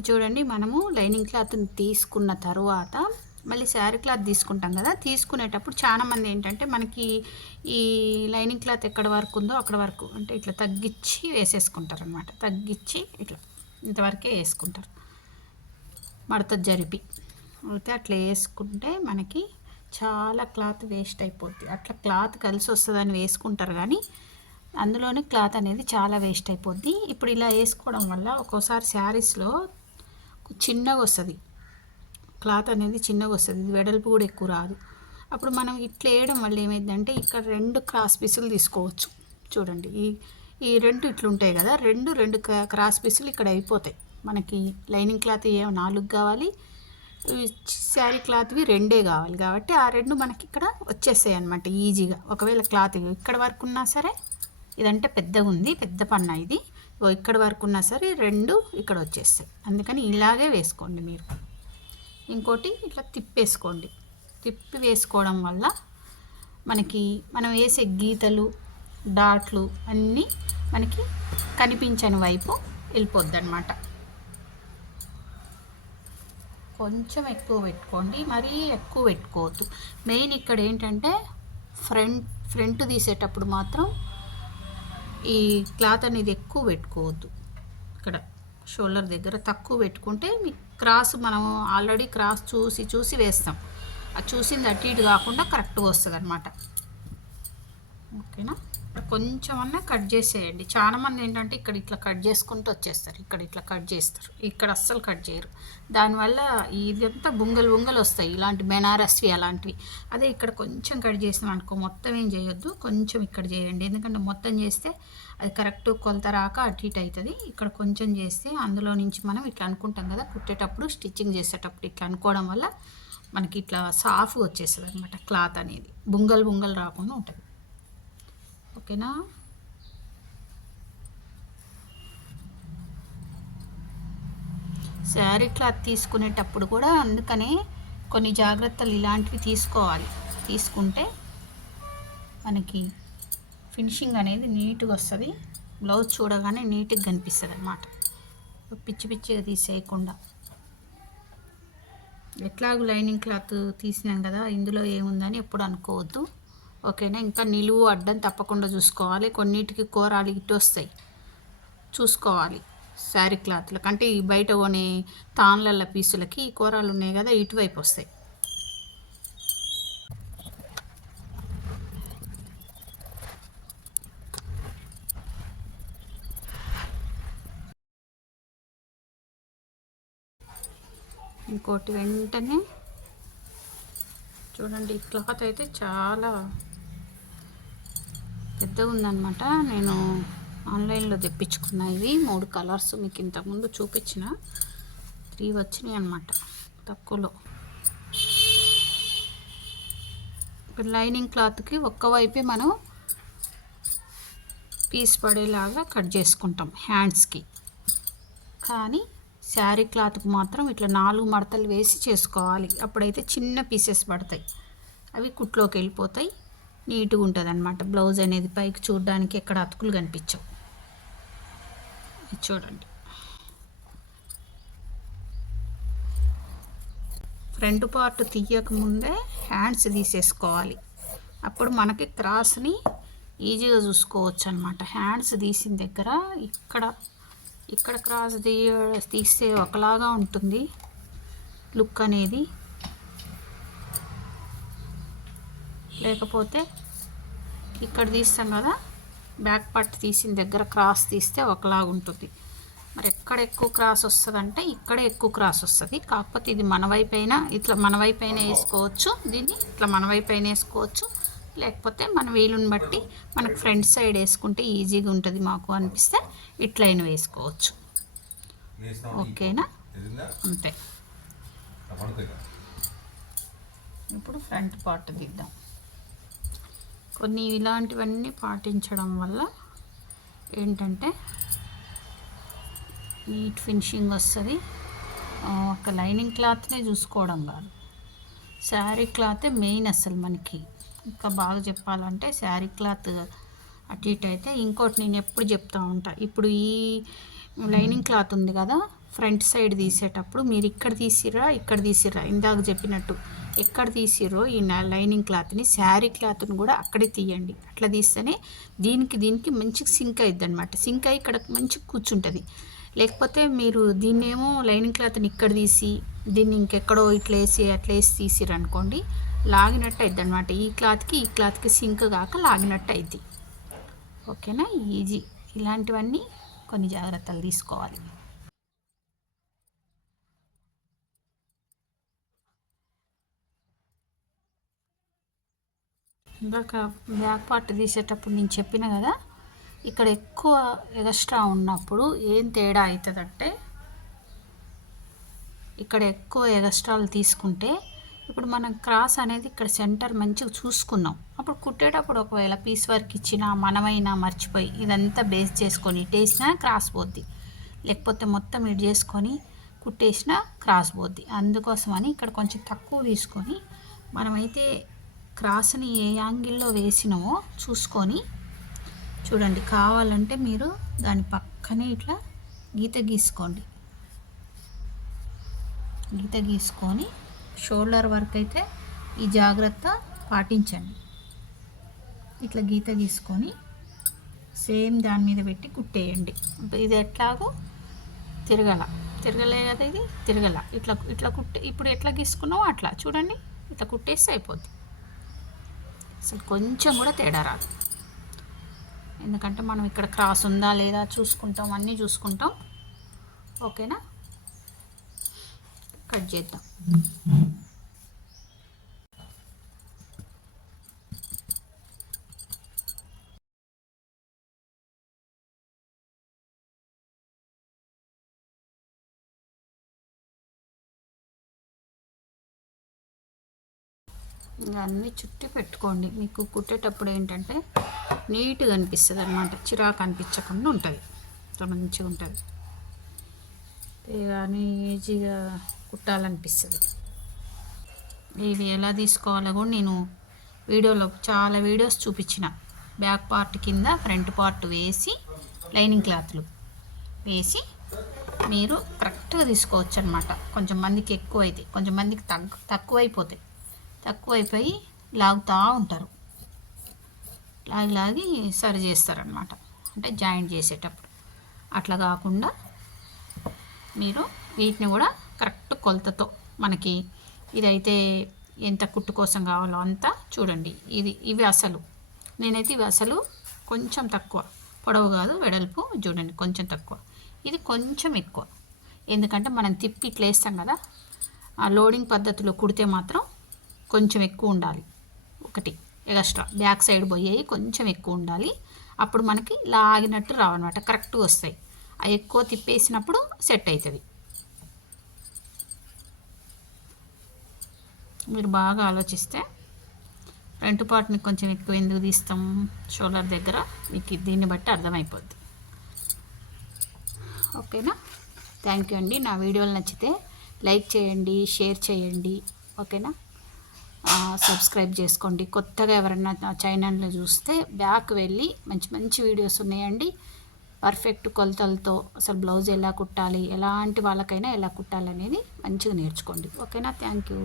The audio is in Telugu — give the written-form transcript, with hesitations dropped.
ఇది చూడండి, మనము లైనింగ్ క్లాత్ని తీసుకున్న తర్వాత మళ్ళీ శారీ క్లాత్ తీసుకుంటాం కదా, తీసుకునేటప్పుడు చాలామంది ఏంటంటే మనకి ఈ లైనింగ్ క్లాత్ ఎక్కడ వరకు ఉందో అక్కడ వరకు అంటే ఇట్లా తగ్గించి వేసేసుకుంటారు అనమాట. తగ్గించి ఇట్లా ఇంతవరకే వేసుకుంటారు మడత జరిపి. అయితే అట్లా వేసుకుంటే మనకి చాలా క్లాత్ వేస్ట్ అయిపోద్ది. అట్లా క్లాత్ కలిసి వస్తుందని వేసుకుంటారు కానీ అందులోనే క్లాత్ అనేది చాలా వేస్ట్ అయిపోద్ది. ఇప్పుడు ఇలా వేసుకోవడం వల్ల ఒక్కోసారి శారీస్లో చిన్నగా వస్తుంది, క్లాత్ అనేది చిన్నగా వస్తుంది, వెడల్పు కూడా ఎక్కువ రాదు. అప్పుడు మనం ఇట్లా వేయడం వల్ల ఏమైందంటే ఇక్కడ 2 క్రాస్ పీసులు తీసుకోవచ్చు. చూడండి, ఈ 2 ఇట్లుంటాయి కదా, రెండు క్రాస్ పీసులు ఇక్కడ అయిపోతాయి. మనకి లైనింగ్ క్లాత్ 4 కావాలి, శారీ క్లాత్వి 2 కావాలి. కాబట్టి ఆ 2 మనకి ఇక్కడ వచ్చేస్తాయి అన్నమాట ఈజీగా. ఒకవేళ క్లాత్ ఇక్కడ వరకు ఉన్నా సరే, ఇదంటే పెద్దగా ఉంది, పెద్ద పన్న ఇది, ఇక్కడ వరకు ఉన్నా సరే 2 ఇక్కడ వచ్చేస్తాయి. అందుకని ఇలాగే వేసుకోండి మీరు. ఇంకోటి ఇట్లా తిప్పేసుకోండి. తిప్పి వేసుకోవడం వల్ల మనకి మనం వేసే గీతలు డాట్లు అన్నీ మనకి కనిపించని వైపు వెళ్ళిపోద్ది అన్నమాట. కొంచెం ఎక్కువ పెట్టుకోండి, మరీ ఎక్కువ పెట్టుకోవద్దు. మెయిన్ ఇక్కడ ఏంటంటే ఫ్రంట్ తీసేటప్పుడు మాత్రం ఈ క్లాత్ అనేది ఎక్కువ పెట్టుకోవద్దు. ఇక్కడ షోల్డర్ దగ్గర తక్కువ పెట్టుకుంటే మీ క్రాస్ మనం ఆల్రెడీ క్రాస్ చూసి వేస్తాం. అది చూసింది అటు ఇటు కాకుండా కరెక్ట్గా వస్తుంది అనమాట. ఓకేనా? కొంచెం అన్నా కట్ చేసేయండి. చాలామంది ఏంటంటే ఇక్కడ ఇట్లా కట్ చేసుకుంటూ వచ్చేస్తారు, ఇక్కడ ఇట్లా కట్ చేస్తారు, ఇక్కడ అస్సలు కట్ చేయరు. దానివల్ల ఇదంతా బుంగలు వస్తాయి, ఇలాంటి బెనారస్వి అలాంటివి. అదే ఇక్కడ కొంచెం కట్ చేసినాం అనుకో, మొత్తం ఏం చేయొద్దు, కొంచెం ఇక్కడ చేయండి. ఎందుకంటే మొత్తం చేస్తే అది కరెక్ట్ కొలత రాక అటు ఇటు అవుతుంది. ఇక్కడ కొంచెం చేస్తే అందులో నుంచి మనం ఇట్లా అనుకుంటాం కదా, కుట్టేటప్పుడు స్టిచ్చింగ్ చేసేటప్పుడు ఇట్లా అనుకోవడం వల్ల మనకి ఇట్లా సాఫ్గా వచ్చేస్తుంది అనమాట. క్లాత్ అనేది బుంగలు రాకుండా ఉంటుంది. ఓకేనా? శారీ క్లాత్ తీసుకునేటప్పుడు కూడా అందుకనే కొన్ని జాగ్రత్తలు ఇలాంటివి తీసుకోవాలి. తీసుకుంటే మనకి ఫినిషింగ్ అనేది నీట్గా వస్తుంది. బ్లౌజ్ చూడగానే నీట్గా కనిపిస్తుంది అన్నమాట, పిచ్చిగా తీసేయకుండా. ఎట్లాగూ లైనింగ్ క్లాత్ తీసినాం కదా, ఇందులో ఏముందని ఎప్పుడు అనుకోవద్దు. ఓకేనా? ఇంకా నిలువు అడ్డం తప్పకుండా చూసుకోవాలి. కొన్నిటికి కూరాలు ఇటు వస్తాయి, చూసుకోవాలి. శారీ క్లాత్లకు అంటే ఈ బయట కొనే తాన్లల్ల పీసులకి ఈ కూరాలు ఉన్నాయి కదా, ఇటువైపు వస్తాయి. ఇంకోటి వెంటనే చూడండి, ఈ క్లాత్ అయితే చాలా పెద్దగా ఉందన్నమాట. నేను ఆన్లైన్లో తెప్పించుకున్నా. ఇవి 3 కలర్స్ మీకు ఇంతకుముందు చూపించిన 3 వచ్చినాయి అన్నమాట తక్కువలో. ఇప్పుడు లైనింగ్ క్లాత్కి ఒక్కవైపే మనం పీస్ పడేలాగా కట్ చేసుకుంటాం హ్యాండ్స్కి. కానీ శారీ క్లాత్కి మాత్రం ఇట్లా 4 మడతలు వేసి చేసుకోవాలి. అప్పుడైతే చిన్న పీసెస్ పడతాయి, అవి కుట్లోకి వెళ్ళిపోతాయి, నీట్గా ఉంటుంది అన్నమాట. బ్లౌజ్ అనేది పైకి చూడడానికి ఎక్కడ అతుకులు కనిపించవు. చూడండి, ఫ్రంట్ పార్ట్ తీయకముందే హ్యాండ్స్ తీసేసుకోవాలి. అప్పుడు మనకి క్రాస్ని ఈజీగా చూసుకోవచ్చు అన్నమాట. హ్యాండ్స్ తీసిన దగ్గర ఇక్కడ క్రాస్ తీస్తే ఒకలాగా ఉంటుంది లుక్ అనేది, లేకపోతే ఇక్కడ తీస్తాం కదా, బ్యాక్ పార్ట్ తీసిన దగ్గర క్రాస్ తీస్తే ఒకలాగా ఉంటుంది. మరి ఎక్కడ ఎక్కువ క్రాస్ వస్తుందంటే ఇక్కడే ఎక్కువ క్రాస్ వస్తుంది. కాకపోతే ఇది మన వైపైన ఇట్లా మన వైపైన వేసుకోవచ్చు, దీన్ని ఇట్లా మన వైపైన వేసుకోవచ్చు, లేకపోతే మన వీలుని బట్టి మనకు ఫ్రంట్ సైడ్ వేసుకుంటే ఈజీగా ఉంటుంది మాకు అనిపిస్తే ఇట్లయినా వేసుకోవచ్చు. ఓకేనా? అంతే. ఇప్పుడు ఫ్రంట్ పార్ట్ తీద్దాం. కొన్ని ఇలాంటివన్నీ పాటించడం వల్ల ఏంటంటే నీట్ ఫినిషింగ్ వస్తుంది. ఒక లైనింగ్ క్లాత్నే చూసుకోవడం కాదు, శారీ క్లాతే మెయిన్. అసలు మనకి ఇంకా బాగా చెప్పాలంటే శారీ క్లాత్ అటు ఇటు అయితే. ఇంకోటి నేను ఎప్పుడు చెప్తూ ఉంటా, ఇప్పుడు ఈ లైనింగ్ క్లాత్ ఉంది కదా, ఫ్రంట్ సైడ్ తీసేటప్పుడు మీరు ఇక్కడ తీసిర్రా ఇందాక చెప్పినట్టు ఎక్కడ తీసిర్రో ఈ లైనింగ్ క్లాత్ని శారీ క్లాత్ని కూడా అక్కడే తీయండి. అట్లా తీస్తేనే దీనికి మంచిగా సింక్ అయ్యిద్ది అనమాట. సింక్ అయ్యి ఇక్కడ మంచిగా కూర్చుంటుంది. లేకపోతే మీరు దీన్నేమో లైనింగ్ క్లాత్ని ఇక్కడ తీసి దీన్ని ఇంకెక్కడో అట్లా వేసి తీసిర్రు అనుకోండి, లాగినట్టు అయింది అనమాట. ఈ క్లాత్కి సింక్ కాక లాగినట్టు అయింది. ఓకేనా? ఈజీ. ఇలాంటివన్నీ కొన్ని జాగ్రత్తలు తీసుకోవాలి. ఇందాక బ్యాక్ పార్ట్ తీసేటప్పుడు నేను చెప్పిన కదా, ఇక్కడ ఎక్కువ ఎక్స్ట్రా ఉన్నప్పుడు ఏం తేడా అవుతుందంటే, ఇక్కడ ఎక్కువ ఎక్స్ట్రాలు తీసుకుంటే ఇప్పుడు మనం క్రాస్ అనేది ఇక్కడ సెంటర్ మంచిగా చూసుకున్నాం. అప్పుడు కుట్టేటప్పుడు ఒకవేళ పీస్ వర్క్ ఇచ్చినా మనమైనా మర్చిపోయి ఇదంతా బేస్ చేసుకొని ఇటేసినా క్రాస్ పోద్ది, లేకపోతే మొత్తం ఇటు చేసుకొని కుట్టేసినా క్రాస్ పోద్ది. అందుకోసమని ఇక్కడ కొంచెం తక్కువ తీసుకొని మనమైతే క్రాస్ని ఏ యాంగిల్లో వేసినామో చూసుకొని చూడండి. కావాలంటే మీరు దాని పక్కనే ఇట్లా గీత గీసుకొని షోల్డర్ వర్క్ అయితే ఈ జాగ్రత్త పాటించండి. ఇట్లా గీత గీసుకొని సేమ్ దాని మీద పెట్టి కుట్టేయండి. ఇది ఎట్లాగో తిరగలే కదా, ఇది ఇట్లా కుట్టే. ఇప్పుడు ఎట్లా గీసుకున్నామో అట్లా చూడండి, ఇట్లా కుట్టేస్తే అయిపోద్ది. అసలు కొంచెం కూడా తేడా రాదు. ఎందుకంటే మనం ఇక్కడ క్రాస్ ఉందా లేదా చూసుకుంటాం, అన్నీ చూసుకుంటాం. ఓకేనా? కట్ చేద్దాం. అన్నీ చుట్టి పెట్టుకోండి. మీకు కుట్టేటప్పుడు ఏంటంటే నీట్గా అనిపిస్తుంది అనమాట, చిరాకు అనిపించకుండా ఉంటుంది, మంచిగా ఉంటుంది. కానీ ఈజీగా కుట్టాలనిపిస్తుంది. ఇవి ఎలా తీసుకోవాలో కూడా నేను వీడియోలో చాలా వీడియోస్ చూపించిన. బ్యాక్ పార్ట్ కింద ఫ్రంట్ పార్ట్ వేసి లైనింగ్ క్లాత్లు వేసి మీరు కరెక్ట్గా తీసుకోవచ్చు అనమాట. కొంచెం మందికి ఎక్కువ అయితే, కొంచెం మందికి తక్కువైపోయి లాగుతూ ఉంటారు. లాగి సరి చేస్తారనమాట, అంటే జాయింట్ చేసేటప్పుడు. అట్లా కాకుండా మీరు వీటిని కూడా కరెక్ట్ కొలతతో, మనకి ఇదైతే ఎంత కుట్టు కోసం కావాలో అంతా చూడండి. నేనైతే ఇవి అసలు కొంచెం తక్కువ, పొడవు కాదు వెడల్పు చూడండి, కొంచెం తక్కువ. ఇది కొంచెం ఎక్కువ, ఎందుకంటే మనం తిప్పి ఇట్లా వేస్తాం కదా, ఆ లోడింగ్ పద్ధతిలో కుడితే మాత్రం కొంచెం ఎక్కువ ఉండాలి. ఒకటి ఎక్స్ట్రా బ్యాక్ సైడ్ పోయేవి కొంచెం ఎక్కువ ఉండాలి. అప్పుడు మనకి లాగినట్టు రావన్నమాట, కరెక్ట్గా వస్తాయి. అవి ఎక్కువ తిప్పేసినప్పుడు సెట్ అవుతుంది. మీరు బాగా ఆలోచిస్తే ఫ్రంట్ పార్ట్ని కొంచెం ఎక్కువ ఎందుకు తీస్తాం షోల్డర్ దగ్గర, మీకు దీన్ని బట్టి అర్థమైపోద్ది. ఓకేనా? థ్యాంక్ యూ అండి. నా వీడియోలు నచ్చితే లైక్ చేయండి, షేర్ చేయండి. ఓకేనా? సబ్స్క్రైబ్ చేసుకోండి. కొత్తగా ఎవరన్నా నా ఛానల్ని చూస్తే బ్యాక్ వెళ్ళి మంచి మంచి వీడియోస్ ఉన్నాయండి. పర్ఫెక్ట్ కొలతలతో అసలు బ్లౌజ్ ఎలా కుట్టాలి, ఎలాంటి వాళ్ళకైనా ఎలా కుట్టాలి అనేది మంచిగా నేర్చుకోండి. ఓకేనా? Thank you.